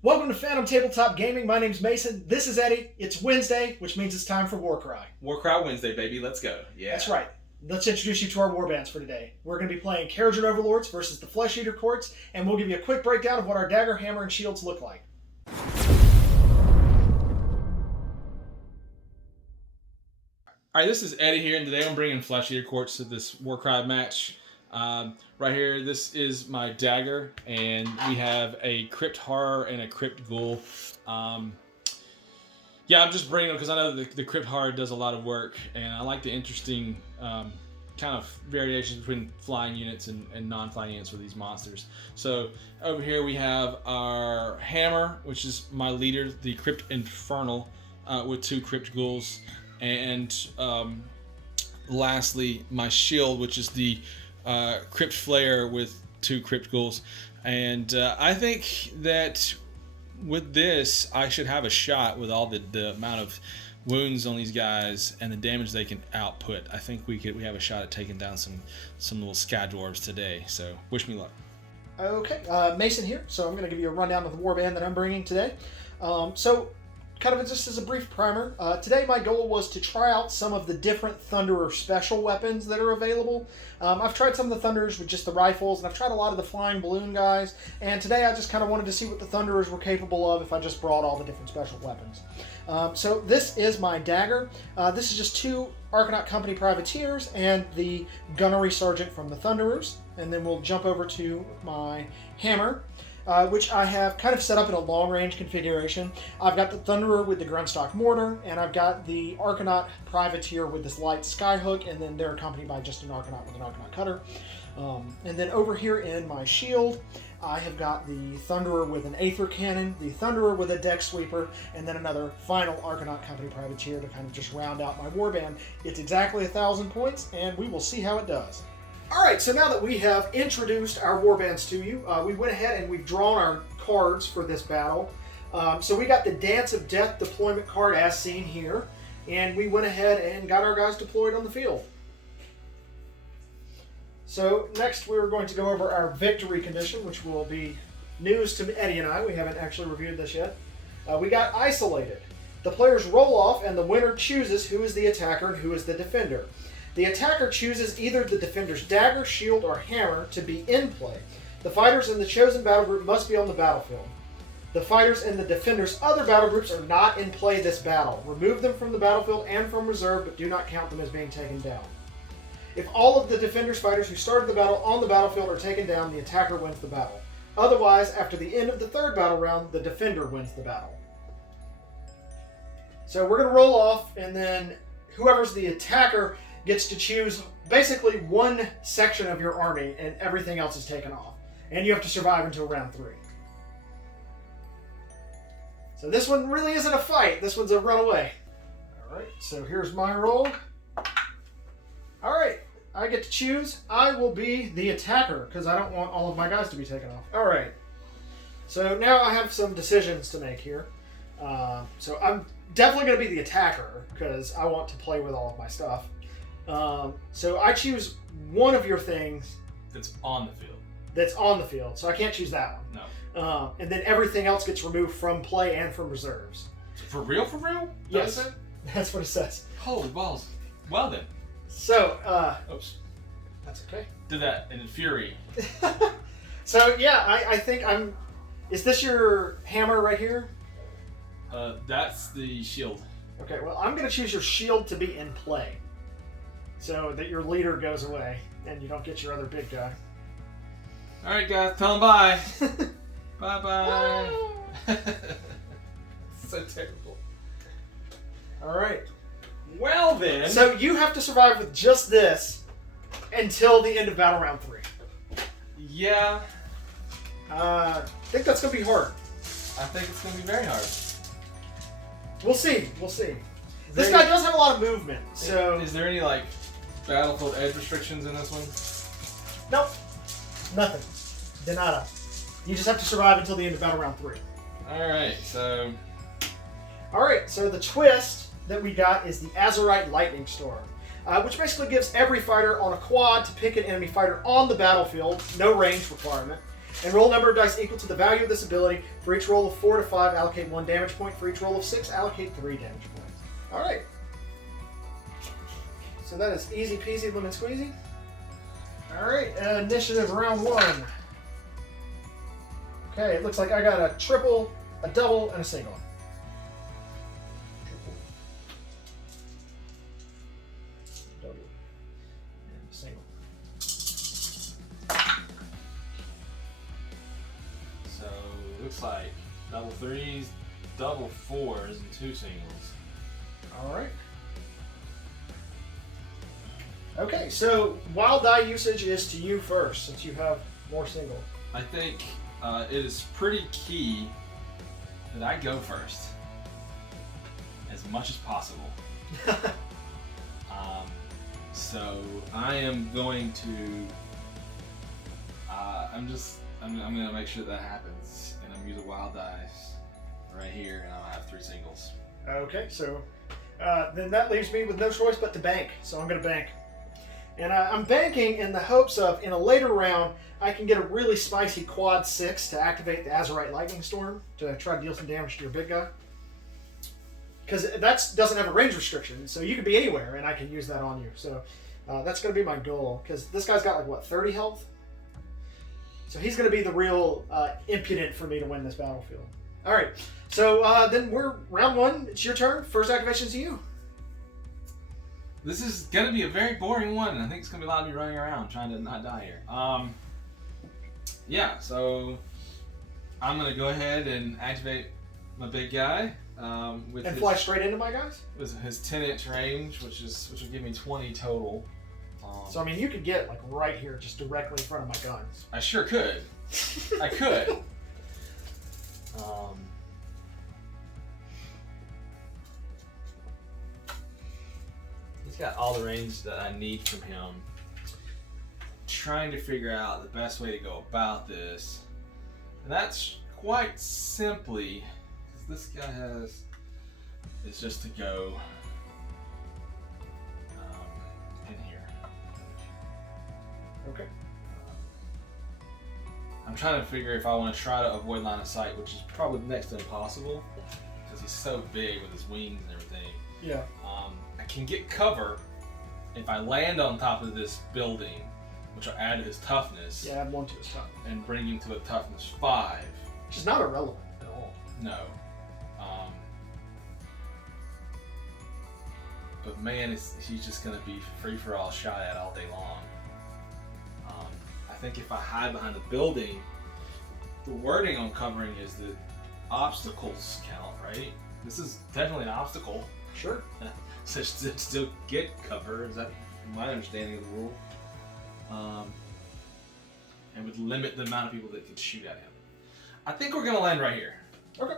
Welcome to Phantom Tabletop Gaming. My name's Mason. This is Eddie. It's Wednesday, which means it's time for Warcry. Warcry Wednesday, baby. Let's go. Yeah. That's right. Let's introduce you to our warbands for today. We're going to be playing Kharadron Overlords versus the Flesh Eater Courts, and we'll give you a quick breakdown of what our dagger, hammer, and shields look like. All right, this is Eddie here, and today I'm bringing Flesh Eater Courts to this Warcry match. Right here, this is my dagger, and we have a Crypt Horror and a Crypt Ghoul. Yeah, I'm just bringing them because I know the Crypt Horror does a lot of work, and I like the interesting kind of variations between flying units and non-flying units with these monsters. So over here we have our hammer, which is my leader, the Crypt Infernal, with 2 Crypt Ghouls, and lastly my shield, which is the Crypt Flare with 2 Crypt Ghouls. And I think that with this I should have a shot with all the amount of wounds on these guys and the damage they can output. I think we have a shot at taking down some little sky dwarves today. So wish me luck. Okay, Mason here. So I'm going to give you a rundown of the warband that I'm bringing today. So kind of just as a brief primer, today my goal was to try out some of the different Thunderer special weapons that are available. I've tried some of the Thunderers with just the rifles, and I've tried a lot of the flying balloon guys, and today I just kind of wanted to see what the Thunderers were capable of if I just brought all the different special weapons. So this is my dagger. This is just 2 Argonaut Company privateers and the gunnery sergeant from the Thunderers, and then we'll jump over to my hammer. Which I have kind of set up in a long-range configuration. I've got the Thunderer with the Grundstock Mortar, and I've got the Argonaut Privateer with this light skyhook, and then they're accompanied by just an Argonaut with an Argonaut Cutter. And then over here in my shield, I have got the Thunderer with an Aether Cannon, the Thunderer with a Deck Sweeper, and then another final Argonaut Company Privateer to kind of just round out my warband. It's exactly 1,000 points, and we will see how it does. Alright, so now that we have introduced our warbands to you, we went ahead and we've drawn our cards for this battle. So we got the Dance of Death deployment card as seen here, and we went ahead and got our guys deployed on the field. So next we're going to go over our victory condition, which will be news to Eddie and I. We haven't actually reviewed this yet. We got isolated. The players roll off and the winner chooses who is the attacker and who is the defender. The attacker chooses either the defender's dagger, shield, or hammer to be in play. The fighters in the chosen battle group must be on the battlefield. The fighters in the defender's other battle groups are not in play this battle. Remove them from the battlefield and from reserve, but do not count them as being taken down. If all of the defender's fighters who started the battle on the battlefield are taken down, the attacker wins the battle. Otherwise, after the end of the 3rd battle round, the defender wins the battle. So we're going to roll off, and then whoever's the attacker gets to choose basically one section of your army, and everything else is taken off. And you have to survive until round 3. So this one really isn't a fight. This one's a runaway. Alright, so here's my roll. Alright, I get to choose. I will be the attacker, because I don't want all of my guys to be taken off. Alright, so now I have some decisions to make here. So I'm definitely going to be the attacker, because I want to play with all of my stuff. So I choose one of your things That's on the field. That's on the field, so I can't choose that one. No. And then everything else gets removed from play and from reserves. For real? For real? Yes. That's what it says. Holy balls. Well then. So, Oops. that's okay. Did that in fury. So, yeah, I think I'm... Is this your hammer right here? That's the shield. Okay, well, I'm going to choose your shield to be in play. So that your leader goes away and you don't get your other big guy. Alright guys, tell them bye. Bye-bye. So terrible. Alright. Well then. So you have to survive with just this until the end of battle round 3. Yeah. I think that's going to be hard. I think it's going to be very hard. We'll see. We'll see. This guy does have a lot of movement, so... Is there any, like, battlefield edge restrictions in this one? Nope. Nothing. De nada. You just have to survive until the end of battle round 3. Alright, so... Alright, so the twist that we got is the Azurite Lightning Storm, which basically gives every fighter on a quad to pick an enemy fighter on the battlefield, no range requirement, And roll a number of dice equal to the value of this ability. For each roll of 4 to 5, allocate 1 damage point. For each roll of 6, allocate 3 damage points. All right. So that is easy peasy lemon squeezy. All right, initiative round 1. Okay, it looks like I got a triple, a double, and a single. Triple, double, and a single. So looks like double 3s, double 4s, and 2 singles. All right. Okay, so wild die usage is to you first, since you have more singles. I think it is pretty key that I go first as much as possible. So I am going to. I'm gonna make sure that happens, and I'm using wild dice right here, and I'll have 3 singles. Okay, so then that leaves me with no choice but to bank. So I'm going to bank. And I'm banking in the hopes of, in a later round, I can get a really spicy quad 6 to activate the Azurite Lightning Storm to try to deal some damage to your big guy. Because that doesn't have a range restriction, so you could be anywhere, and I can use that on you. So that's going to be my goal. Because this guy's got, like, what, 30 health? So he's going to be the real impudent for me to win this battlefield. All right, so then we're round 1. It's your turn. First activation's to you. This is gonna be a very boring one, and I think it's gonna be a lot of me running around trying to not die here. Yeah, so I'm gonna go ahead and activate my big guy with and fly straight into my guys. With his 10-inch range, which will give me 20 total. So I mean, you could get like right here, just directly in front of my guns. I sure could. I could. He's got all the range that I need from him. Trying to figure out the best way to go about this. And that's quite simply, because this guy is just to go in here. Okay. I'm trying to figure if I want to try to avoid line of sight, which is probably next to impossible, because he's so big with his wings and everything. Yeah. I can get cover if I land on top of this building, which will add to his toughness. Yeah, add 1 to his toughness. And bring him to a toughness 5. Which is not irrelevant at all. No. But man, he's just going to be free for all, shot at all day long. I think if I hide behind the building, the wording on covering is that obstacles count, right? This is definitely an obstacle. Sure. So still get cover, is that my understanding of the rule? And would limit the amount of people that could shoot at him. I think we're gonna land right here. Okay.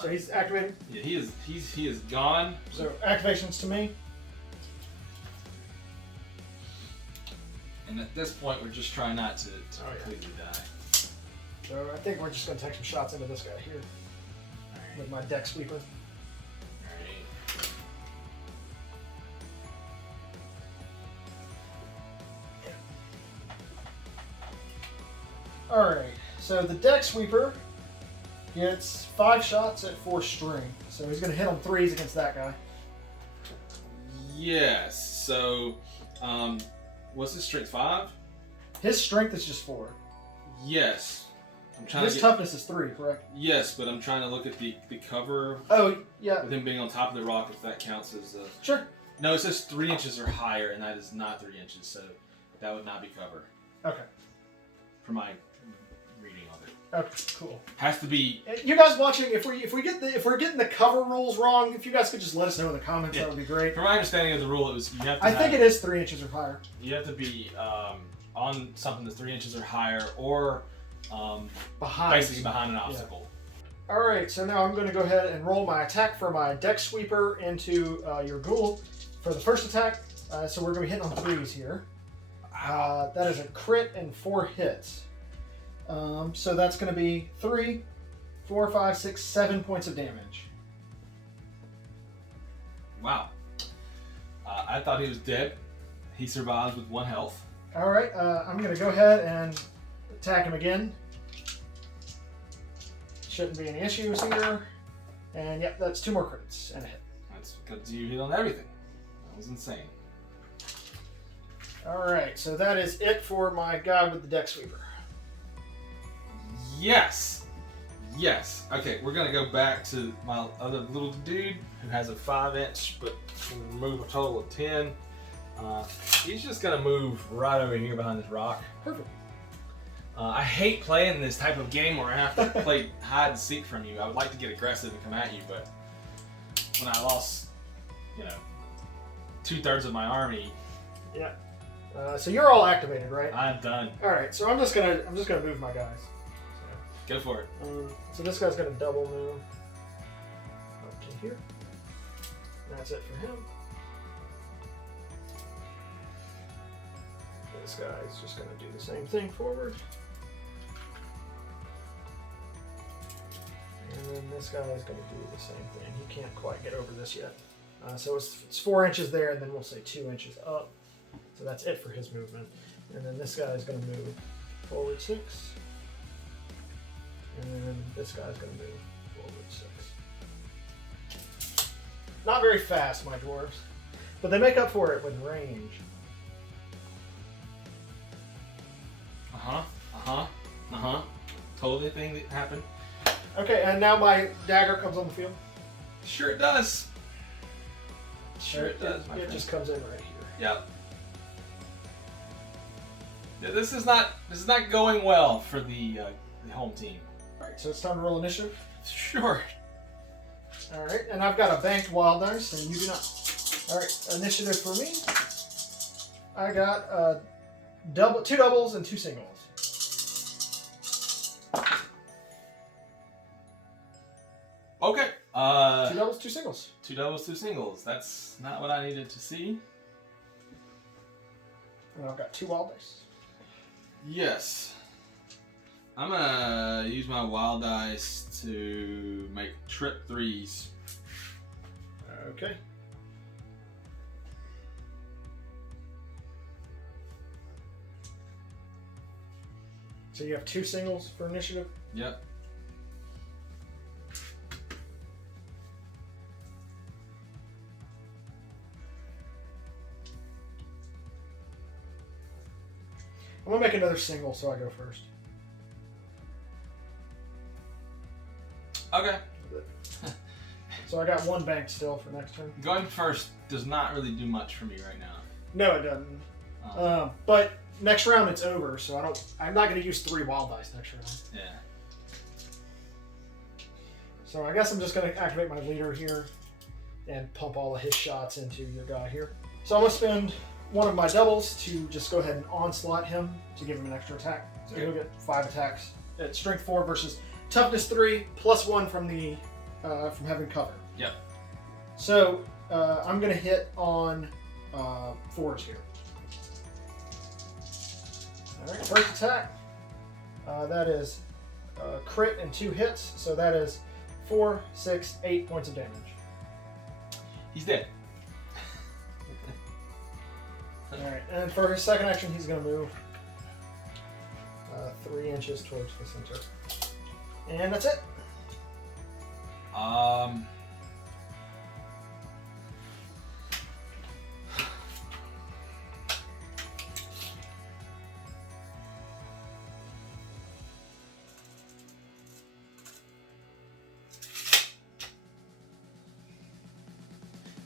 So he's activating? Yeah, he is gone. So activations to me. And at this point, we're just trying not to completely die. So I think we're just going to take some shots into this guy here. Alright. With my deck sweeper. Alright, so the deck sweeper gets 5 shots at 4 string. So he's going to hit on 3s against that guy. Yes, so what's his strength, 5? His strength is just 4. Yes. I'm trying his toughness is 3, correct? Yes, but I'm trying to look at the cover. Oh, yeah. With him being on top of the rock, if that counts as a... Sure. No, it says 3 inches or higher, and that is not 3 inches, so that would not be cover. Okay. For my reading of it. Okay, cool. Has to be. You guys watching, if we're getting the cover rules wrong, if you guys could just let us know in the comments, that would be great. From my understanding of the rule, it was you have to. I think it is 3 inches or higher. You have to be on something that's 3 inches or higher, or basically behind an obstacle. Yeah. All right, so now I'm going to go ahead and roll my attack for my deck sweeper into your ghoul for the first attack. So we're going to be hitting on 3s here. That is a crit and 4 hits. So that's going to be 3, 4, 5, 6, 7 points of damage. Wow. I thought he was dead. He survives with 1 health. All right, I'm going to go ahead and attack him again. Shouldn't be any issues here. And yep, that's 2 more crits and a hit. That's because you hit on everything. That was insane. Alright, so that is it for my guy with the deck sweeper. Yes! Yes. Okay, we're gonna go back to my other little dude who has a 5-inch, but can remove a total of 10. He's just gonna move right over here behind this rock. Perfect. I hate playing this type of game where I have to play hide and seek from you. I would like to get aggressive and come at you, but when I lost, 2/3 of my army, Yeah. So you're all activated, right? I'm done. All right. So I'm just gonna move my guys. Go for it. So this guy's gonna double move up to here. That's it for him. This guy's just gonna do the same thing forward. And then this guy is going to do the same thing. He can't quite get over this yet. So it's 4 inches there, and then we'll say 2 inches up. So that's it for his movement. And then this guy is going to move forward 6. And then this guy's going to move forward 6. Not very fast, my dwarves. But they make up for it with range. Totally thing that happened. Okay, and now my dagger comes on the field. Sure it does. Sure it does. It just comes in right here. Yep. Yeah, this is not going well for the home team. Alright, so it's time to roll initiative. Sure. Alright, and I've got a banked wild dice, and you do not. Alright, initiative for me. I got 2 doubles and 2 singles. Okay. 2 doubles, 2 singles. 2 doubles, 2 singles. That's not what I needed to see. And I've got 2 wild dice. Yes. I'm gonna use my wild dice to make trip 3s. Okay. So you have 2 singles for initiative? Yep. I'm gonna make another single, so I go first. Okay. So I got 1 banked still for next turn. Going first does not really do much for me right now. No, it doesn't. But next round it's over, so I'm not gonna use 3 wild dice next round. Yeah. So I guess I'm just gonna activate my leader here and pump all of his shots into your guy here. So I'm gonna spend 1 of my doubles to just go ahead and onslaught him to give him an extra attack. So he'll get 5 attacks at strength 4 versus toughness 3 plus 1 from the from having cover. Yep. So I'm gonna hit on 4s here. All right, first attack. That is crit and 2 hits, so that is 4, 6, 8 points of damage. He's dead. Alright, and for his second action, he's going to move 3 inches towards the center. And that's it.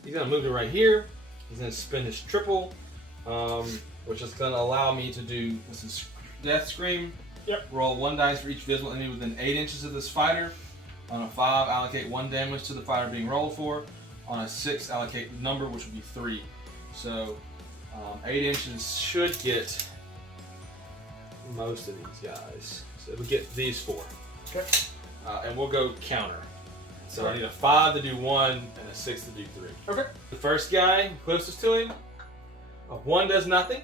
He's going to move it right here. He's going to spend his triple, which is going to allow me to do, this is Death Scream. Yep. Roll 1 dice for each visible enemy within 8 inches of this fighter. On a 5, allocate 1 damage to the fighter being rolled for. On a 6, allocate the number, which would be 3. So 8 inches should get most of these guys. So it'll get these 4. Okay. And we'll go counter. So I need a 5 to do 1 and a 6 to do 3. Okay. The first guy closest to him, a 1 does nothing.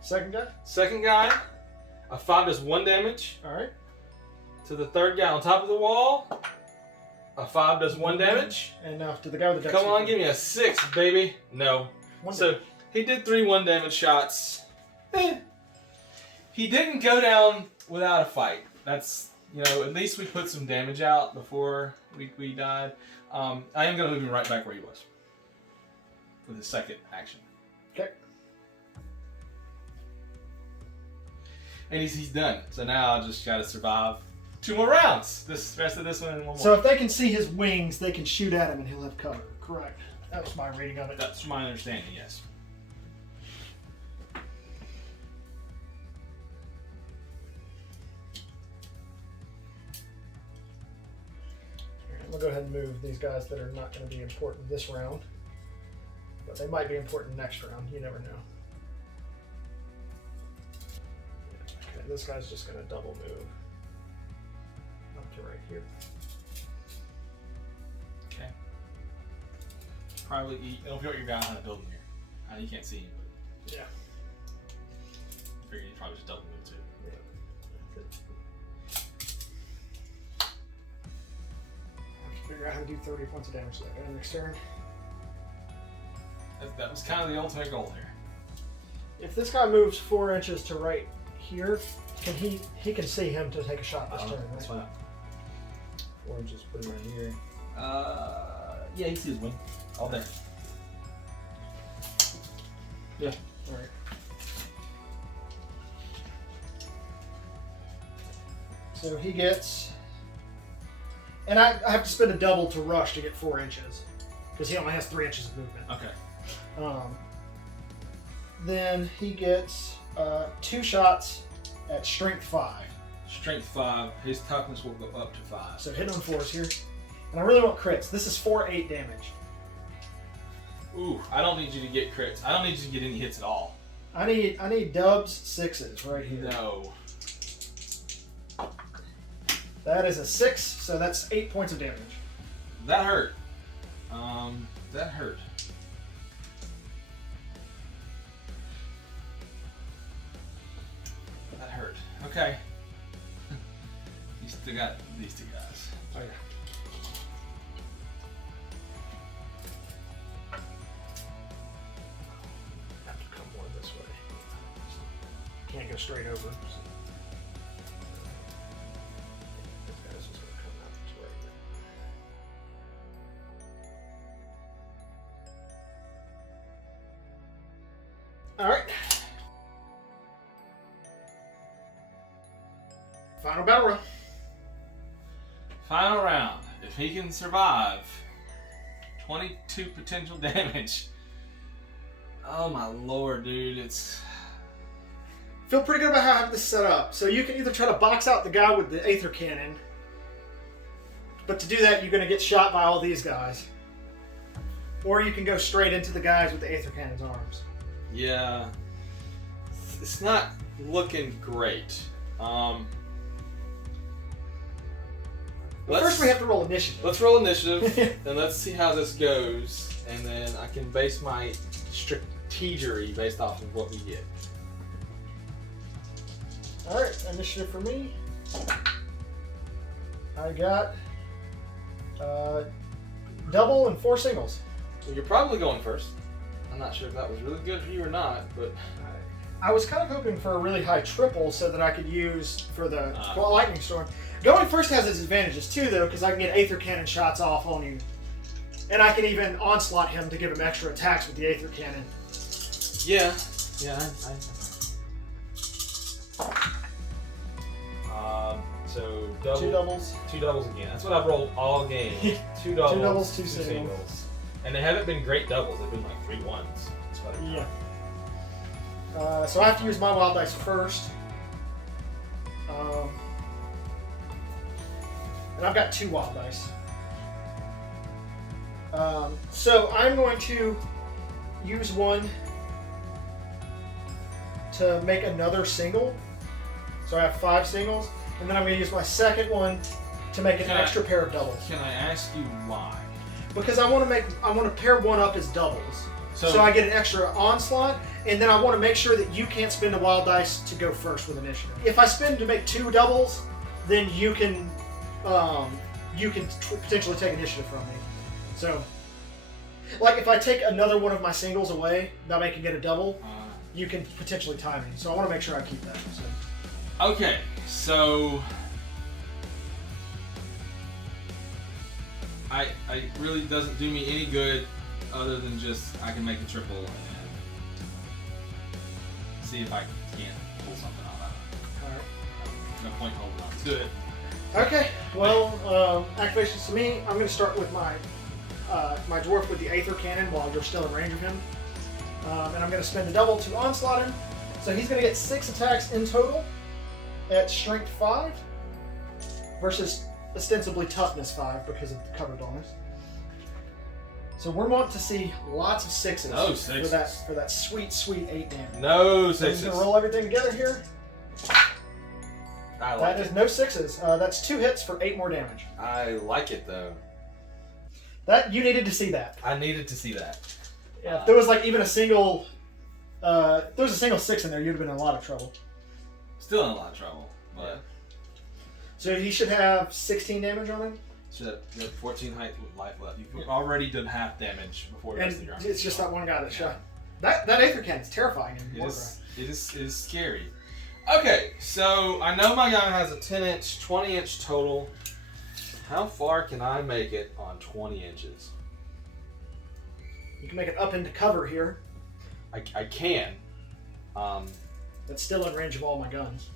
Second guy? Second guy, a 5 does 1 damage. Alright. To the third guy on top of the wall, a 5 does 1 damage. And now to the guy with the dex. Come on, give me a 6, baby. No. So he did 3 1 damage shots. He didn't go down without a fight. That's you know, at least we put some damage out before we died. I am going to move him right back where he was for the second action. Okay. And he's done. So now I just got to survive 2 more rounds. This rest of this one and 1 more. So if they can see his wings, they can shoot at him and he'll have cover. Correct. That was my reading of it. That's my understanding, yes. We'll go ahead and move these guys that are not going to be important this round. But they might be important next round. You never know. Okay, this guy's just going to double move up to right here. Okay. Probably it'll figure out your guy how to build him here. You can't see him, but Yeah. I figured he'd probably just double move too. Figure out how to do 30 points of damage to that guy next turn. That was kind of the ultimate goal here. If this guy moves 4 inches to right here, can he can see him to take a shot this turn, That's right? fine. 4 inches, put him right here. Yeah, he sees his wing all day. Yeah. All right. So he gets, and I have to spend a double to rush to get 4 inches because he only has 3 inches of movement. Okay. Then he gets 2 shots at strength 5. Strength 5. His toughness will go up to 5. So hitting on 4s here. And I really want crits. This is 4/8 damage. Ooh, I don't need you to get crits. I don't need you to get any hits at all. I need dubs 6s right here. No. That is a 6, so that's 8 points of damage. That hurt. That hurt. That hurt. Okay. You still got these 2 guys. Okay. Have to come more this way. Can't go straight over. So. This guy's just gonna come out to right there. All right. Final battle round. Final round. If he can survive 22 potential damage. Oh my lord, dude. It's... Feel pretty good about how I have this set up. So you can either try to box out the guy with the Aether Cannon, but to do that, you're going to get shot by all these guys. Or you can go straight into the guys with the Aether Cannon's arms. Yeah. It's not looking great. But first we have to roll initiative. Let's roll initiative, and let's see how this goes, and then I can base my strategery based off of what we get. Alright, initiative for me. I got double and 4 singles. So you're probably going first. I'm not sure if that was really good for you or not, but... I was kind of hoping for a really high triple so that I could use for the lightning storm. Going first has its advantages too, though, because I can get Aether Cannon shots off on you. And I can even onslaught him to give him extra attacks with the Aether Cannon. Yeah. Yeah, so double, 2 doubles. 2 doubles again. That's what I've rolled all game. 2 doubles, 2 doubles, 2 2 singles. And they haven't been great doubles. They've been like 3 1s. That's what I've Yeah. So I have to use my wild dice first. And I've got 2 wild dice. So I'm going to use one to make another single. So I have 5 singles. And then I'm going to use my second one to make an extra pair of doubles. Can I ask you why? Because I want to pair one up as doubles. So I get an extra onslaught, and then I want to make sure that you can't spend a wild dice to go first with initiative. If I spend to make 2 doubles, then you can potentially take initiative from me. So, like if I take another one of my singles away by making it a double, you can potentially tie me. So I want to make sure I keep that. So. Okay, so I really doesn't do me any good other than just I can make a triple and see if I can't pull something out of it. Alright. No point holding on to it. Okay, well, activations to me. I'm going to start with my my dwarf with the Aether Cannon while you're still in range of him. And I'm going to spend a double to onslaught him. So he's going to get 6 attacks in total at strength 5 versus ostensibly toughness 5 because of the cover bonus. So we're wanting to see lots of 6s. No 6s. For that sweet, sweet 8 damage. No 6s. So he's going to roll everything together here. I like That it. is no 6s. That's 2 hits for 8 more damage. I like it though. That you needed to see that. I needed to see that. Yeah, if there was like even a single, if there was a single 6 in there, you'd have been in a lot of trouble. Still in a lot of trouble, but So he should have 16 damage on him. should have 14 life left. You've already done half damage before the rest of And your army. it's just that one guy that shot. That Aether Cannon is terrifying in Warcry. It is scary. Okay, so I know my guy has a 10-inch, 20-inch total. How far can I make it on 20 inches? You can make it up into cover here. I can. That's still in range of all my guns.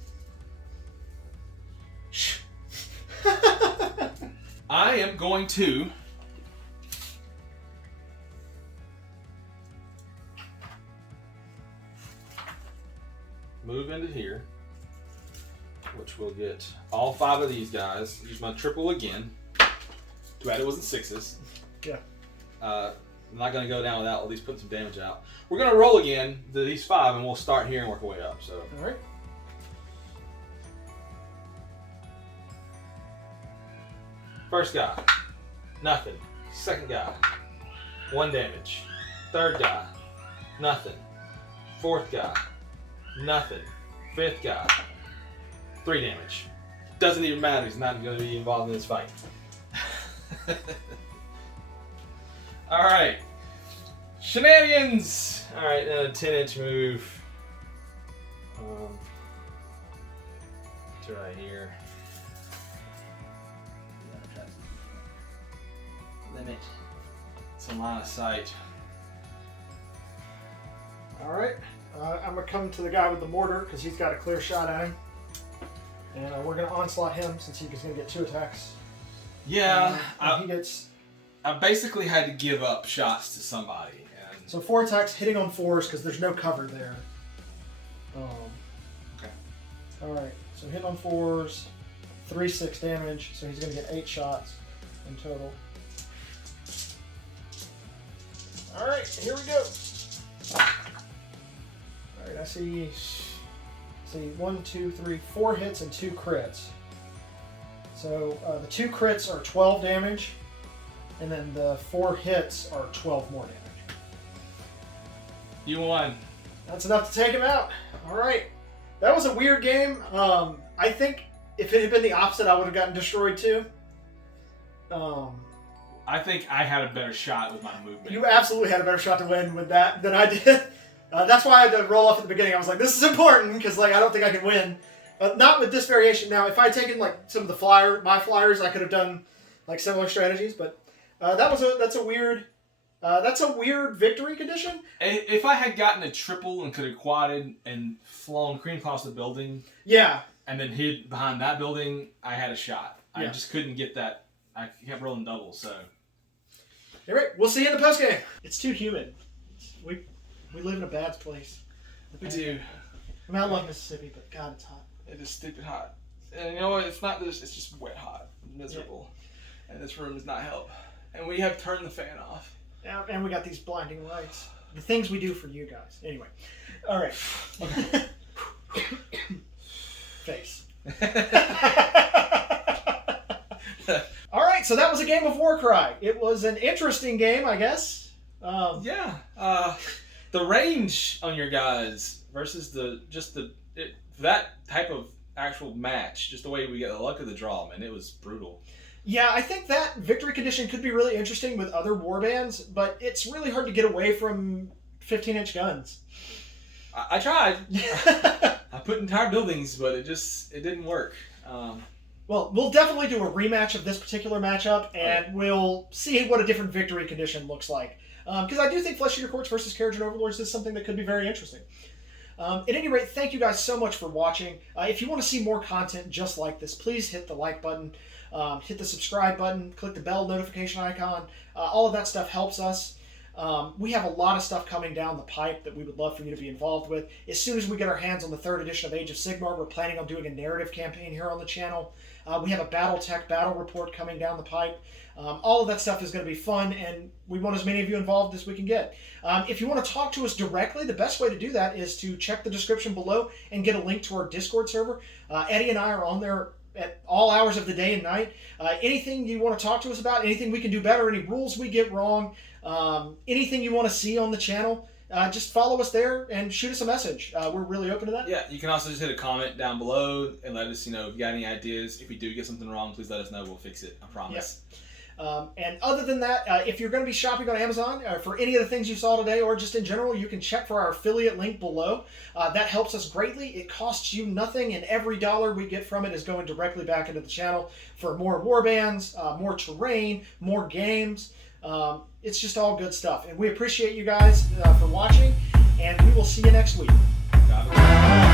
I am going to move into here, which will get all 5 of these guys. Use my triple again. Too bad it wasn't 6s. Yeah. I'm not going to go down without at least putting some damage out. We're going to roll again to these 5, and we'll start here and work our way up. So. All right. First guy, nothing. Second guy, 1 damage. Third guy, nothing. Fourth guy, nothing. Fifth guy, 3 damage. Doesn't even matter. He's not going to be involved in this fight. All right. Shenanigans. All right, a 10-inch move. To right here. Limit. It's a line of sight. All right. I'm gonna come to the guy with the mortar because he's got a clear shot at him, and we're gonna onslaught him since he's gonna get 2 attacks. Yeah, he gets. I basically had to give up shots to somebody. And So 4 attacks hitting on 4s because there's no cover there. Okay. All right. So hit on 4s, 3 6 damage. So he's gonna get 8 shots in total. All right. Here we go. All right. I see 1, 2, 3, 4 hits and 2 crits. So the 2 crits are 12 damage, and then the 4 hits are 12 more damage. You won. That's enough to take him out. All right. That was a weird game. I think if it had been the opposite, I would have gotten destroyed too. I think I had a better shot with my movement. You absolutely had a better shot to win with that than I did. That's why I had to roll off at the beginning. I was like, this is important because like I don't think I can win. Not with this variation. Now, if I had taken like some of the my flyers, I could have done like similar strategies. But that's a weird victory condition. If I had gotten a triple and could have quadded and flown cream across the building, Yeah. and then hid behind that building, I had a shot. I Yeah. just couldn't get that. I kept rolling doubles, so. All right. We'll see you in the post game. It's too humid. We live in a bad place. We do. I mean, I love Mississippi, but God, it's hot. It is stupid hot. And you know what? It's not this. It's just wet hot. Miserable. Yeah. And this room does not help. And we have turned the fan off. Yeah, and we got these blinding lights. The things we do for you guys. Anyway. All right. Face. All right, so that was a game of Warcry. It was an interesting game, I guess. Yeah. The range on your guys versus that type of actual match, just the way we get the luck of the draw, man, it was brutal. Yeah, I think that victory condition could be really interesting with other warbands, but it's really hard to get away from 15-inch guns. I tried. I put entire buildings, but it didn't work. Well, we'll definitely do a rematch of this particular matchup, and we'll see what a different victory condition looks like. Because I do think Flesh Eater Courts versus Kharadron Overlords is something that could be very interesting. At any rate, thank you guys so much for watching. If you want to see more content just like this, please hit the like button, hit the subscribe button, click the bell notification icon. All of that stuff helps us. We have a lot of stuff coming down the pipe that we would love for you to be involved with. As soon as we get our hands on the 3rd edition of Age of Sigmar, we're planning on doing a narrative campaign here on the channel. We have a BattleTech battle report coming down the pipe. All of that stuff is going to be fun, and we want as many of you involved as we can get. If you want to talk to us directly, the best way to do that is to check the description below and get a link to our Discord server. Eddie and I are on there at all hours of the day and night. Anything you want to talk to us about, anything we can do better, any rules we get wrong, anything you want to see on the channel, just follow us there and shoot us a message. We're really open to that. Yeah, you can also just hit a comment down below and let us, if you got any ideas. If we do get something wrong, please let us know. We'll fix it. I promise. Yeah. And other than that, if you're going to be shopping on Amazon for any of the things you saw today or just in general, you can check for our affiliate link below. That helps us greatly. It costs you nothing, and every dollar we get from it is going directly back into the channel for more warbands, more terrain, more games. It's just all good stuff. And we appreciate you guys for watching, and we will see you next week. Bye.